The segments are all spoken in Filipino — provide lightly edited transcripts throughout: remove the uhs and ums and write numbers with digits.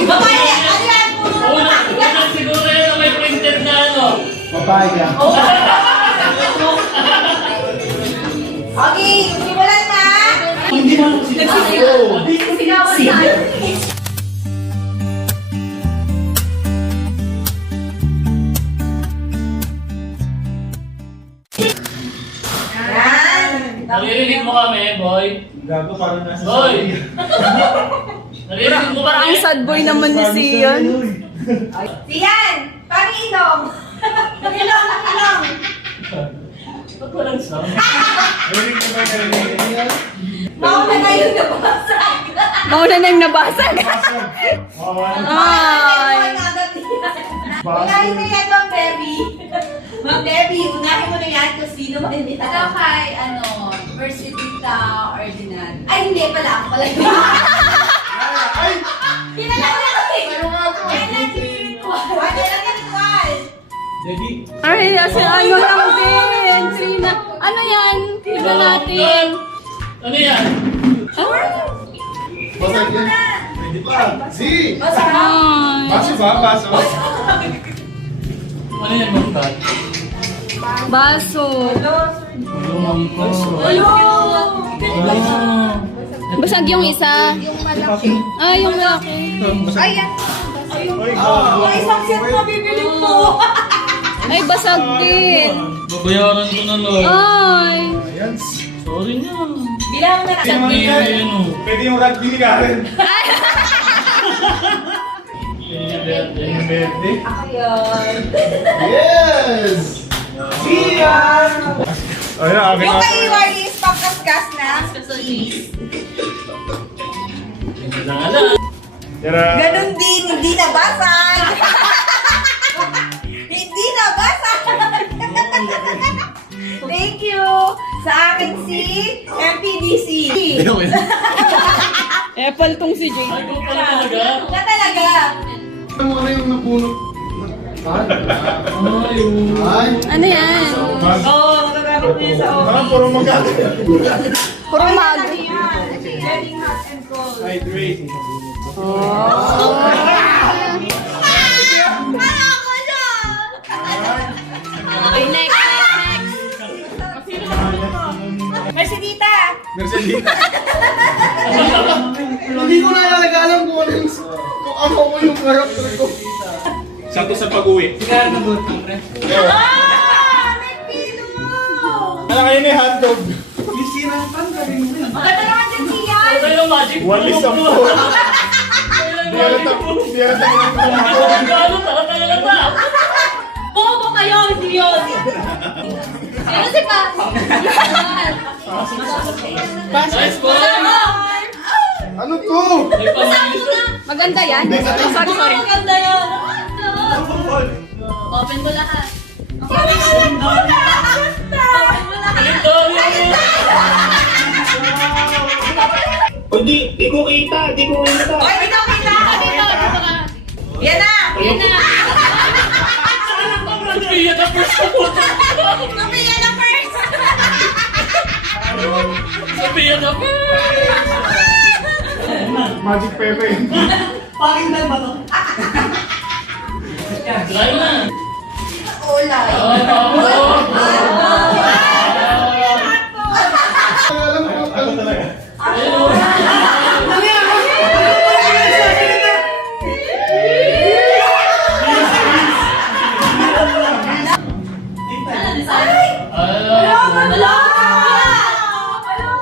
Papaya! Ano yan? Puro Una siguro yan na may printed na ano. Papaya. Okay, simulan na! Hindi mo nagsisigaw. Sigawan tayo. Yan! Naririnig mo kami, boy. Gago parang nasa Boy! Naririnig mo Parang kami. ang sad boy naman ni Sian. Siyan! Parang ilong! Ilong! Ilong! Ba't walang sound? Narinig mo ba narinig? Mauna na yung nabasag! Mauna na yung nabasag. Ay. Unahin na yan, Ma'am Debbie. Ma'am Debbie, unahin mo na yan kung sino man hindi Ano kay, Versitita Ordinary. Ay, hindi pala. Ako pala yun. Ay! Kilala ko na kasi. Ano nga to? Kailan yung ritual? Ano lang yung ritual? Debbie. Ay, kasi ano lang din. Trina. Ano yan? Tignan natin. Ano yan? Basag yan. Pwede pa. Si! Ay. Baso ba? Baso? Ano yan, Magdad? Baso. Lumang ko. Basag yung isa. Yung malaki. Ay, yung malaki. Ayan. Ay, gago. May isang set na bibili mo. Ay, basag din. Babayaran ko na lang. Ay. Ayan. Sorry na. Bilang na Sino Hindi yan? yan, oh. Pwede yung rugby ni Karen. Yan yung verde. Yung verde. Ako yun. Yes! Sian! Ayun, akin Yung na. kay Wardy is pangkasgas na. Ala. Tara. Ganon din, hindi nabasag. Hindi nabasag. Thank you sa akin si MPDC. Apple tong si Jay. Ay, kung pala talaga. Na talaga. Ano na yung napunot? Ay! Ano yan? Oo, magagamit mo yun sa Parang puro magalit. Puro mag. Wedding hot and cold. Hydrate. Ako siya! Okay, next. Mercedita! Mercelita. Hindi ko na talaga alam kung ano yung... Kung ano ko yung character ko. Sakto sa pag-uwi. Ah! May pilo! Ano kayo ni hotdog? Maganda naman din siya! Ano yung magic? Walis ang po. Biyara tayo ng pumato. Ano? Tara na. Bobo kayo, hindi yun! Ano si Pa? Nice boy! Ano to? May pamalis. Maganda yan. Sorry. Maganda yun! Open ko lahat. Open mo na! Victoria! Hindi, di ko kita. Oy, dito kita! Yan na! Yan na. Sophia the first Sophia na first! Sophia the first! Magic Pepe. Try na! Ulay! Alam ko ano talaga. Wala!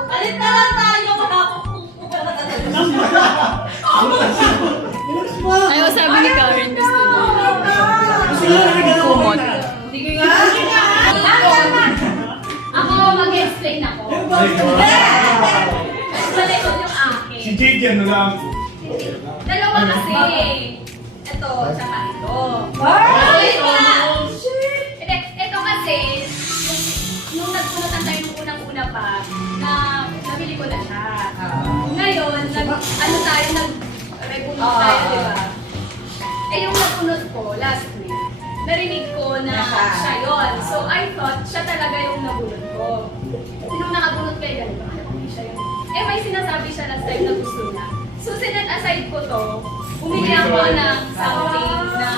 Alit na lang tayo! Ayaw sabi ni Karen gusto niya. Kumot. Ako mag-explain ako. Malikot yung akin. Si Jade yan na lang. Dalawa kasi. Ito, tsaka ito. Ay! Ito na. Hindi, ito kasi, nung nagpunutan tayo nung unang-una pa, na nabili ko na siya. Ngayon, nag-repunot tayo, di ba? Eh, yung napunot ko last week, narinig ko na siya yun. So, I thought siya talaga yung nabunot ko. Sinong nakabunot kayo yan? Bakit hindi siya yun? Eh, may sinasabi siya last time na gusto niya. So, sinet aside ko to, bumili ako ako ng something na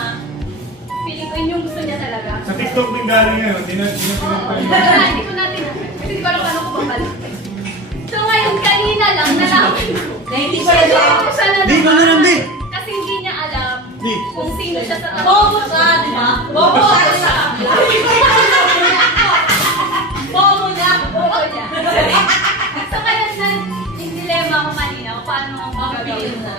feeling ko yun yung gusto niya talaga. Sa TikTok din galing ngayon. Hindi na Hindi ko natin kasi hindi ko alam paano ko babalik. So ngayon, kanina lang nalaman ko. Na hindi ko alam. Siya na Di, naman. ano di? Kasi hindi niya alam Di. kung sino siya sa tabi. Bobo ka, di ba? Bobo ka siya. Bobo niya. Oo niya. So kaya yung dilemma ko kanina kung paano ang gagawin na.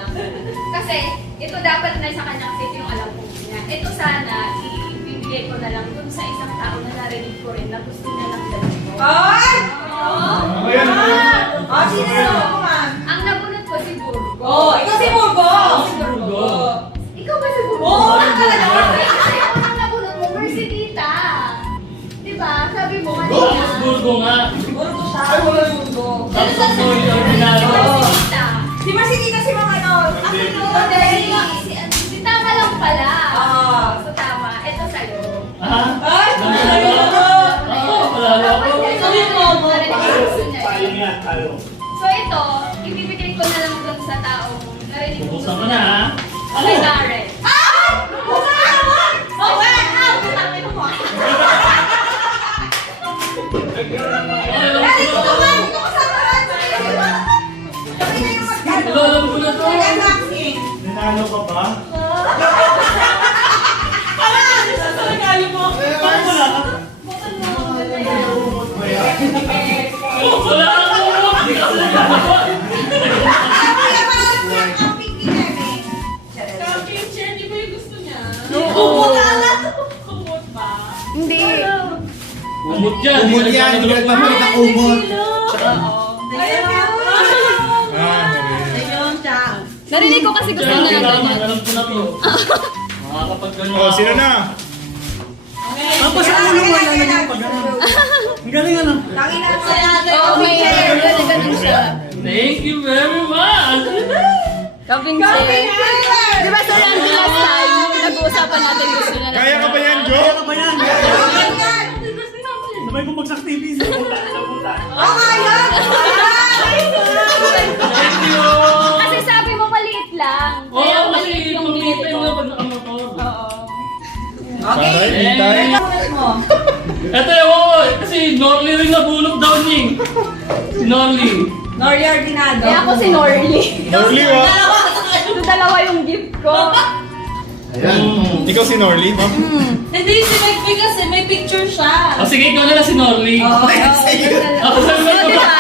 Kasi ito dapat na sa kanya kasi ito yung alam ko niya. Ito sana, ibibigay ko na lang dun sa isang tao na narinig ko rin na gusto niya lang gawin ko. Ay! Ayan. Oh, sino mo, ma'am? Ang nabunot ko si Burgo. Oh, ikaw si Burgo. Burgo. Ikaw ba si Burgo? Oo, talaga. Kasi ako nang nabunot mo, Mercy Tita. Diba? Sabi mo Mas kanina. Burgo nga. Burgo siya. Ay, wala yung Burgo. Tapos ako yung ordinary. Mercy Tita. Si Marcelita, si Mama Nol. Ako yun. Si Tama lang pala. Ah. So tama. Ito sa'yo. Ah? Ay, Nandito ba? Oo, wala ako. So ito, ibibigay ko na lang dun sa taong narinig ko. Bubuksan ko na ha. Kay Garrett. Ay! Buksan ka naman! Oh, wala ka! Buksan mo. Dali, dito ka! Dito ka sa taran! Kami na yung magkano. Alam ko na to. Relaxing. Nanalo ka ba? Wala! Ano sa sarili mo? Paano wala ka? Wala ako. Hindi ka nagawa. Sabi ka ba ang camping ni Neme? Camping chair, di ba yung gusto niya? Kumot ka lang. Kumot ba? Hindi. Kumot yan. Kumot yan. Hindi ka papakita kumot. Ayun yun. Ayun, Chang. Narinig ko kasi gusto Kaya niya ng kailangan, ganyan. alam ko na to. Makakapag ganun Oh, sino na? Tapos sa ulo mo lang yung pag-ano. Ang galing ano? Tangina na sa natin. Oo, may ganun siya. Thank you very much. Camping chair. Di ba sa lang last time, nag-uusapan natin gusto niya ng Kaya ka ba yan, Jo? Kaya ka ba yan? Ayan. Sabay bumagsak TV. Oh, ayan. Thank you. Kasi sabi mo maliit lang. Oo, Kaya kasi maliit yung pag-ibig binili mo ko. pag nakamotor. Oo. Okay. Taray. Ano mo? Ito yung kasi Norly rin nabulog daw ni. Si Norly. Nori Ordinado. Kaya ako si Norly. Norly, wa? Ito dalawa yung gift ko. Ayan. Ikaw si Norly, ma'am? Hindi si Megby kasi may picture siya. O sige, ikaw na lang si Norly. Oh, Ako sabi mo Di ba? ba?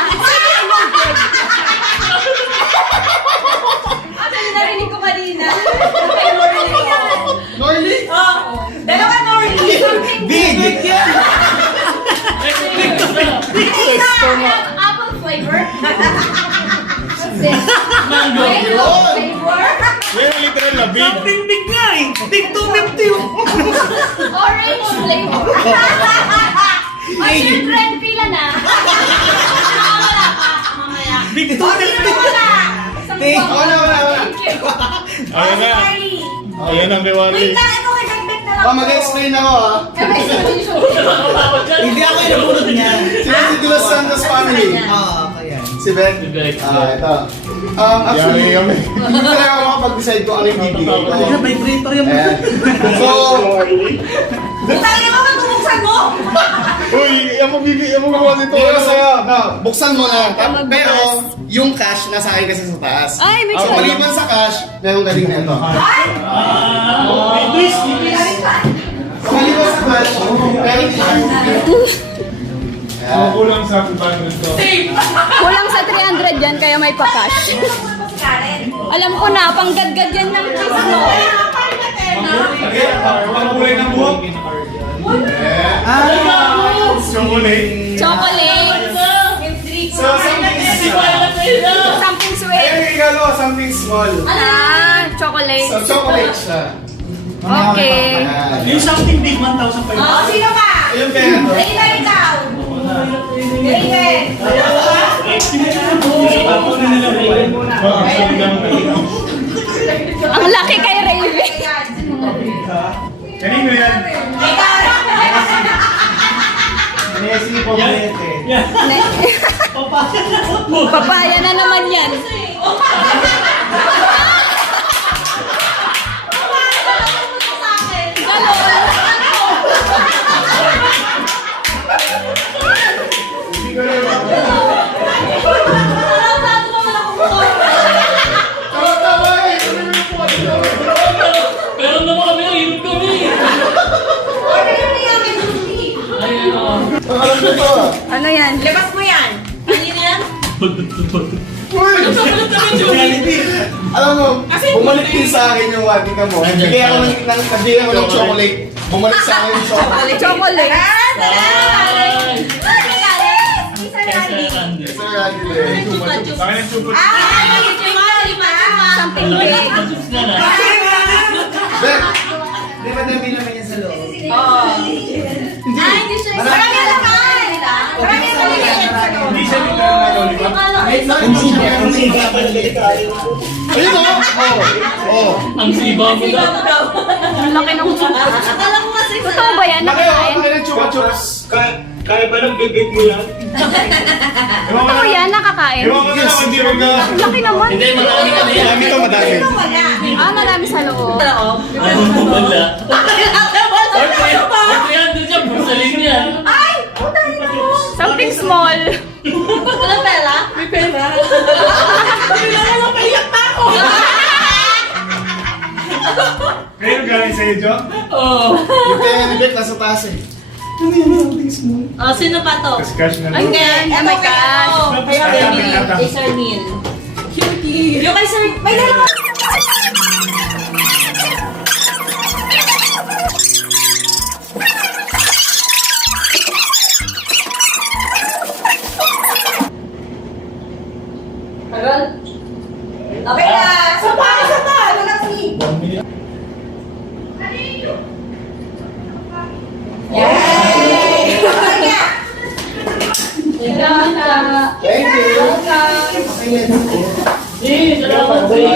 Actually, narinig ko kanina. Kay Nori ko. Norly? Oh, dalawa Nori. Big! Apple flavor. Mango. Mango flavor. Yan ang literal na big. big nga eh. Big 250. Orange flavor. O syempre, pila na. Wala pa. Mamaya. Big Wala. Wala, wala, wala. Ayan na. Ayan ang kay Wally. Wait na, ano kay Begbeg na lang. Oh, mag-explain ako ah. Hindi ako yung nabunod niya. Sino si De Los Santos family? Oo, kaya. Si Beck? Si Beck. Ito. Actually, hindi talaga ako makapag-decide kung ano yung bibigay ko. Vibrator yung... Ayan. So, Tangin mo, matubuksan mo. uy, yung magawa nito. Hindi ko sa'yo. No, buksan mo na. Pero, yung cash nasa akin kasi sa taas. Ay, may Ang sabi. maliban sa cash, merong galing na ito. May twist. Maliban sa cash, meron dito. Ayan. Kulang sa pagbago nito. Kulang sa 300 yan, kaya may pa-cash. Alam ko na, panggadgad yan ng cheese mo. Ang kulay ng buhok. Chocolate. Chocolate. So, Something sweet. ayun yung regalo, something small. Ah, chocolate. So, chocolate siya. Okay. Ayan. Yung something big, 1,500. Oh, sino pa? Ayun kaya. Dali na ikaw. David. Ang laki kay Raven. Kanino yan? Messi po Papaya na naman yan. to ah. Ano yan? Labas mo yan. Kanina yan? Uy! Alam mo, bumalik din sa akin yung wati ka mo. Nagbigay ako ng chocolate. Bumalik sa akin yung chocolate. Chocolate. Tara! Ay! Isa Randy. Sir Randy Lee. Sa akin ang chupa. Something Wala big. ka chips na na. Ben, Di ba dami naman yan sa loob? Ay, hindi siya. Marami naman. Marami naman. Hindi siya literal na lollipop. ayun o. Oh. Ang siba mo daw. Ang laki ng Akala ko kasi Totoo ba yan? Nakakain? Nakaya ng chupa chups. Kaya ba ng bibig mo yan? Ewan ko Totoo na. yan? Nakakain? Ewan ko na lang, hindi mo na. Ang laki naman. Hindi, marami ka na yan. Madami to, madami. wala. Ah, marami sa loob. Ano mo wala? Or 300 yan, bursalin yan. Ay! Something small. Wala pera? May pera. Kailangan lang paiyak pa ako. Ngayon galing sa'yo, Jo? Oo. Yung kaya ni Beck nasa taas eh. Oh, sino pa to? Kasi cash na Ay, lang. hindi. Oh my gosh. Kay Sir Neil. Ata. Kay Sir Neil. Yung kay Sir... May dalawa! Carol? Okay na! Sapa! Sapa! Ano na si? 1 million. Yay! Thank you. Eh, salamat sa'yo.